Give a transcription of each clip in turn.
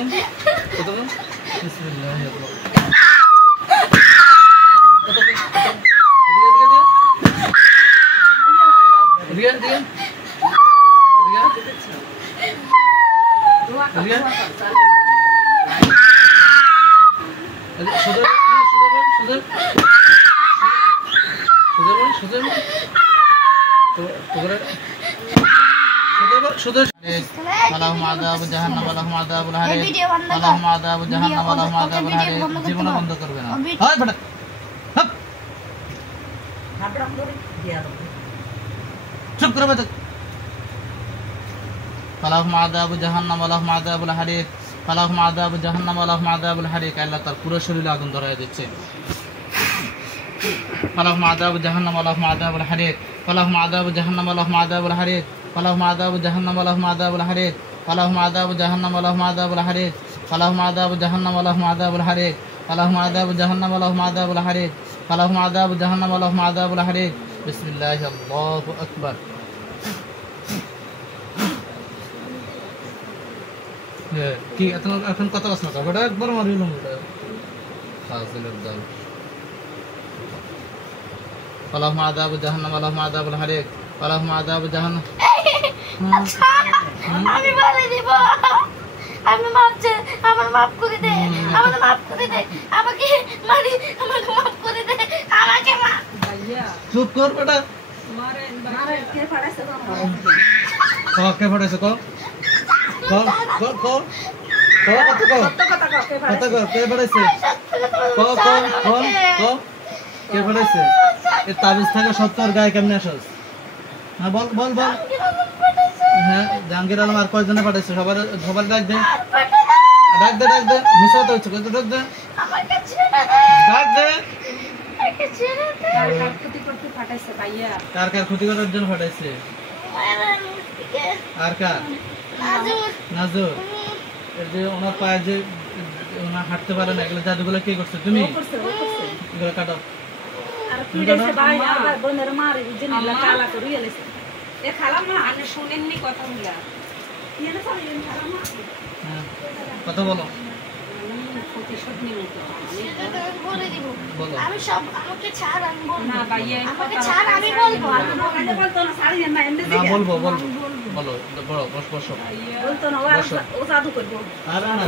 কতক্ষণ বিসমিল্লাহ রিয়া রিয়া রিয়া রিয়া সুদর সুদর সুদর সুদর সুদর اللهم عذاب جهنم اللهم عذاب الحريق اللهم عذاب جهنم اللهم عذاب الحريق জীবন বন্ধ করবে না হয় বেটা হপ চুপ করে বেটা اللهم عذاب جهنم اللهم عذاب الحريق اللهم عذاب جهنم اللهم عذاب الحريق আল্লাহ তার পুরো শরীরে আগুন ধরায় দিচ্ছে اللهم عذاب جهنم اللهم عذاب الحريق اللهم عذاب جهنم اللهم عذاب الحريق اللهم عذاب جهنم اللهم عذاب الحريق اللهم عذاب جهنم اللهم عذاب الحريق اللهم عذاب جهنم اللهم عذاب الحريق اللهم عذاب جهنم اللهم عذاب الحريق اللهم عذاب جهنم اللهم عذاب الحريق بسم الله الله اكبر কি এখন কত আছে না বড় একবার মারিলাম এটা ফাজিলের দাল اللهم عذاب جهنم اللهم عذاب الحريق اللهم عذاب جهنم আমি বলে দিব আমি আমার মাফ করে দে আমাকে মাফ করে দে আমাকে মারি আমাকে মাফ করে দে আমাকে মাফ ভাইয়া চুপ কর বেটা মারে কে ফাড়াছে কে ফাড়াছে কো কত কে ফাড়াছে কে ফাড়াছে এ তাবিজ থাকা সত্তর গায়ে কেমনে আসস হ্যাঁ বল বল বল হ্যাঁ জাহাঙ্গীর আলম আর কয়জনে পাঠাইছে সবার ডাক দে মিশা তো হচ্ছে ডাক দে কার ক্ষতি করার জন্য পাঠাইছে আর কার নাজুর এই যে ওনার পায়ে যে ওনার হাঁটতে পারে না এগুলো জাদুগুলো কে করছে তুমি এগুলো কাটো কথা বলো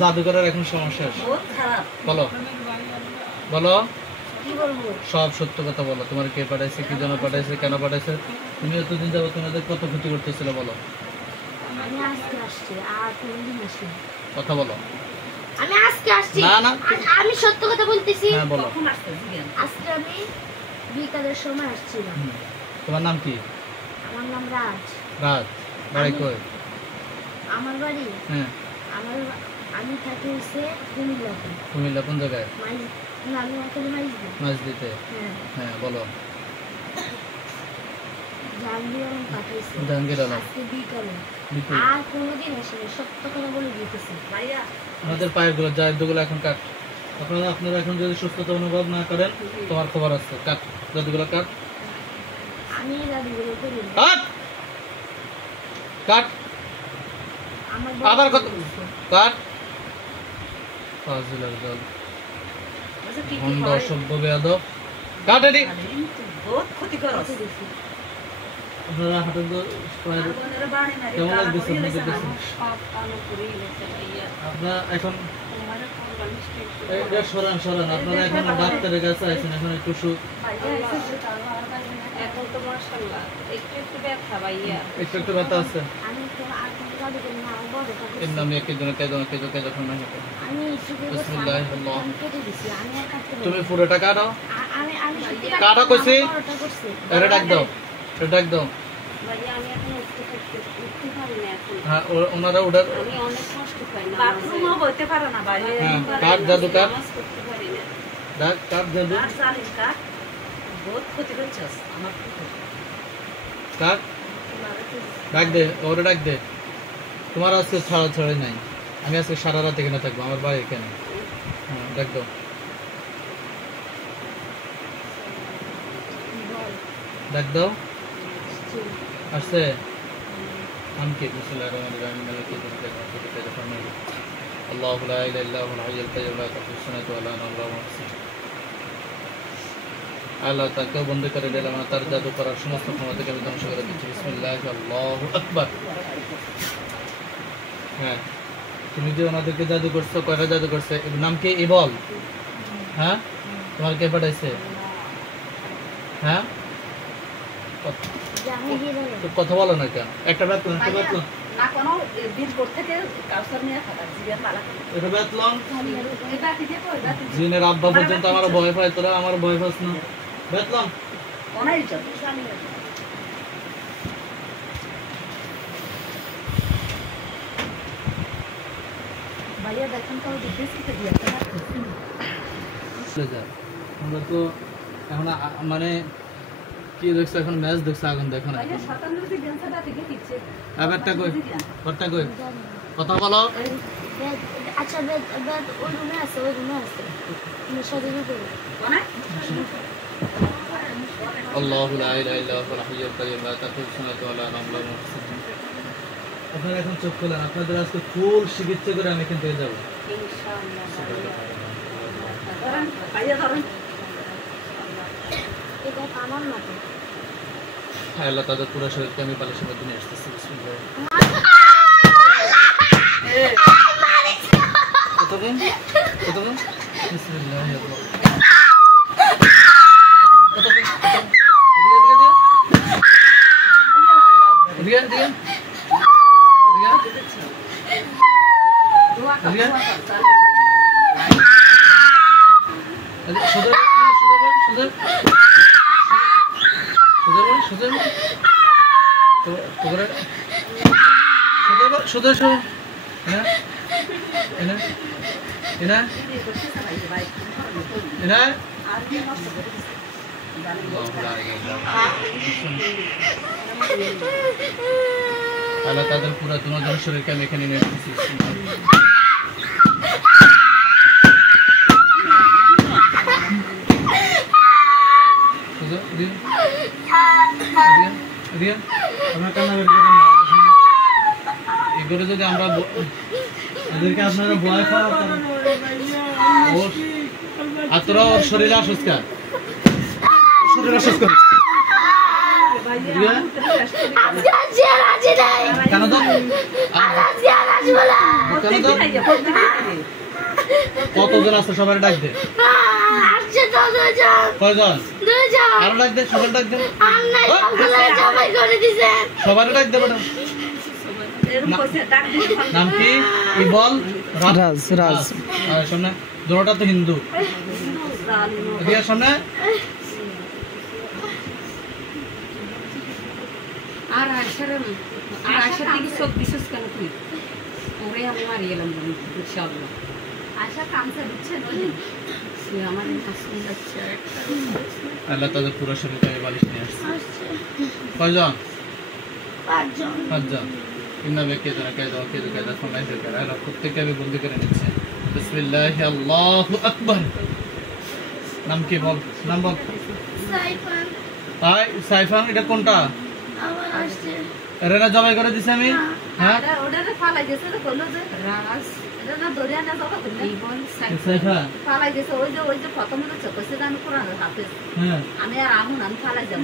জাদুঘরের এখন সমস্যা বলো বলো সব সত্য কথা বলো তোমার কে পাঠাইছে কি জন্য পাঠাইছে কেন পাঠাইছে তুমি এতদিন যাবো তোমাদের কত ক্ষতি করতেছিল বলো কথা বলো আমি আজকে আসছি না না আমি সত্য কথা বলতেছি হ্যাঁ বলো আজকে আমি বিকালের সময় আসছিলাম তোমার নাম কি আমার নাম রাজ বাড়ি কই আমার বাড়ি হ্যাঁ আমি থাকি কুমিল্লা কোন জায়গায় না আমি আসলে মাইজদিতে হ্যাঁ বলো জাহাঙ্গীর আলম আজকে বিকালে আর কোনোদিন আসেনি সত্য কথা বলে দিতেছি ভাইয়া আমাদের পায়ের গুলো জাদুগুলো এখন কাট আপনারা এখন যদি সুস্থতা অনুভব না করেন তোমার খবর আছে কাট জাদুগুলো কাট আমি জাদুগুলো করি কাট কাট আবার কত কাট ফাজিলের দল ভণ্ড অসভ্য বেয়াদব কাট এটি বহুত ক্ষতি করো আপনারা হাতে কেমন লাগতেছে আপনারা এখন সরান আপনারা এখন ডাক্তারের কাছে আছেন এখন একটু একটু ব্যথা আছে তুমি পুরোটা কাটো কাটো কইছি এটা ডাক দাও ডাক দাও হ্যাঁ ওনারা ওটার কাঠ জাদু কাঠ কাঠ জাদু কাঠ ডাক দে ওরা ডাক দে তোমার আজকে ছাড়া ছড়াই নাই আমি আজকে সারা রাত এখানে থাকবো আমার বাড়ি এখানে হ্যাঁ ডাক দাও ডাক দাও আসছে আমি কে বিসমিল্লাহির রহমানির রহিম মালিকি ইয়াউমিদ্দিন আল্লাহু লা ইলাহা ইল্লা হুয়াল হাইয়ুল কাইয়্যুম লা তাখুযুহু সিনাতুন ওয়া লা নাওম। আল্লাহ তাকে বন্ধ করে দিলাম, তার জাদু করার সমস্ত ক্ষমতাকে আমি ধ্বংস করে দিচ্ছি। বিসমিল্লাহ, আল্লাহু আকবার। হ্যাঁ, তুমি যে ওনাদেরকে জাদু করছো, কয়টা জাদু করছে? এর নাম কি? ইবল। হ্যাঁ, তোমার কে পাঠাইছে? হ্যাঁ, তো কথা বলো না কেন? একটা বেতন, একটা বেতন, না কোনো দিন করতে থেকে কাউসার নিয়ে থাকা জিয়া পালা এটা বেতন। এটা দিতে কই বাতি জিনের আব্বা পর্যন্ত আমার ভয় পায়, তোরা আমার ভয় পাস না? বেতন কোনাই চল ভাইয়া দেখেন তো দিতেছি তো দিয়া চলে যায়। আমরা তো এখন মানে কি দেখছো? এখন ম্যাচ দেখছো, আগুন দেখো না। ভাইয়া 57 দিন গেমসটা থেকে দিচ্ছে আবারটা কই, করটা কই, কথা বলো। আচ্ছা বেদ বেদ ওই রুমে আছে, ওই রুমে আছে। তুমি সাথে দিতে কোনাই আল্লাহু লা ইলাহা ইল্লা হুয়াল হাইয়ুল কাইয়্যুম লা তাখুযুহু সিনাতুন ওয়া লা নাওম। আপনারা এখন চোখ খোলেন, আপনাদের আজকে ফুল চিকিৎসা করে আমি এখান থেকে যাবো ইনশাআল্লাহ। ধরেন ভাইয়া ধরেন এটা আমার না তো। আল্লাহ তাদের পুরো শরীরকে আমি পালিশের মধ্যে নিয়ে আসতেছি। বিসমিল্লাহ। কতক্ষণ কতক্ষণ? বিসমিল্লাহ। আল্লাহ তাদের পুরো তোমাদের শরীরকে আমি এখানে নিয়ে এসেছি। এগুলো যদি আমরা এদেরকে আপনারা ভয় পাওয়া আর তোরা ওর শরীরে আসুস কেন? শরীরে আসুস কেন? কেন তো? কতজন আছে? সবাই ডাক দে। কয়জন? আরো ডাক দে, সবাই ডাক দে, সবাই ডাক দে। ম্যাডাম নাম কি? ইবল, রাজ। রাজ সামনে জোড়াটা তো হিন্দু। রিয়ার সামনে আর আশার দিকে সব বিশেষ কেন তুই ওরে আমি মারি গেলাম ইনশাআল্লাহ। আশা কামসা দিচ্ছে সে আমার হাসি যাচ্ছে। আল্লাহ তাদের পুরো শরীরকে আমি বালিশ নিয়ে আসছি। কয়জন? পাঁচজন। ইন্নাবে কে জানা কে দাও কে জানা ফলাই দে করে আল্লাহ প্রত্যেককে আমি বন্দি করে নিচ্ছি। বিসমিল্লাহ, আল্লাহু আকবার। নাম কি বল? নাম বল। সাইফান। তাই সাইফান, এটা কোনটা? আমার আসছে। এরা জবাই করে দিছি আমি। হ্যাঁ, ওটারে ফালাই গেছে তো কইলো যে রাস এটা না দরিয়া না যাবে তো এই বল সাইফান ফালাই গেছে। ওই যে প্রথমে তো কইছে আমি কোরআন হাফেজ। হ্যাঁ, আমি আর আমি ফালাই যাব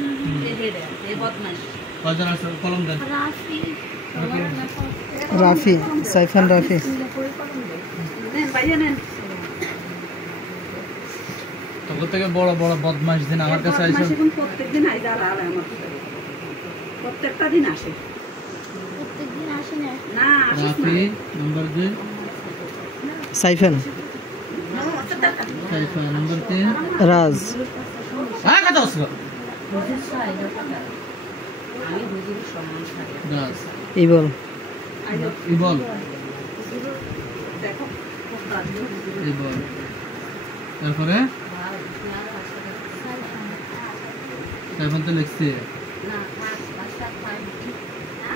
এই হেডে এই বদমাশ। কয়জন আছে? কলম দেন। রাফি। সাইফান রাফি। নেন ভাইয়া নেন। তোর থেকে বড় বড় বদমাশ দিন আমার কাছে আইছে। প্রত্যেকদিন আইদা আর আমার প্রত্যেকটা দিন আসে। প্রত্যেকদিন আসে না। না রাফি নাম্বার 2, সাইফান। সাইফান নাম্বার 3, রাজ। হ্যাঁ কথা আসলো। আমি হুজুরের সম্মান করি। দাস ইবল। ইবল দেখো ইবল। তারপরে সাইফান তো লিখছে। না ভাষা পাই না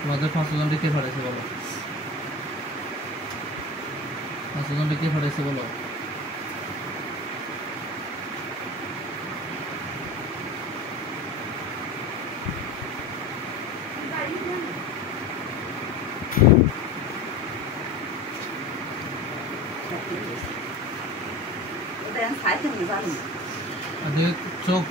তোমাদের 5 জনকে কে পাঠাইছে বলো? 5 জনকে কে পাঠাইছে বলো? ওটা আমি খাইতে জানি চোখ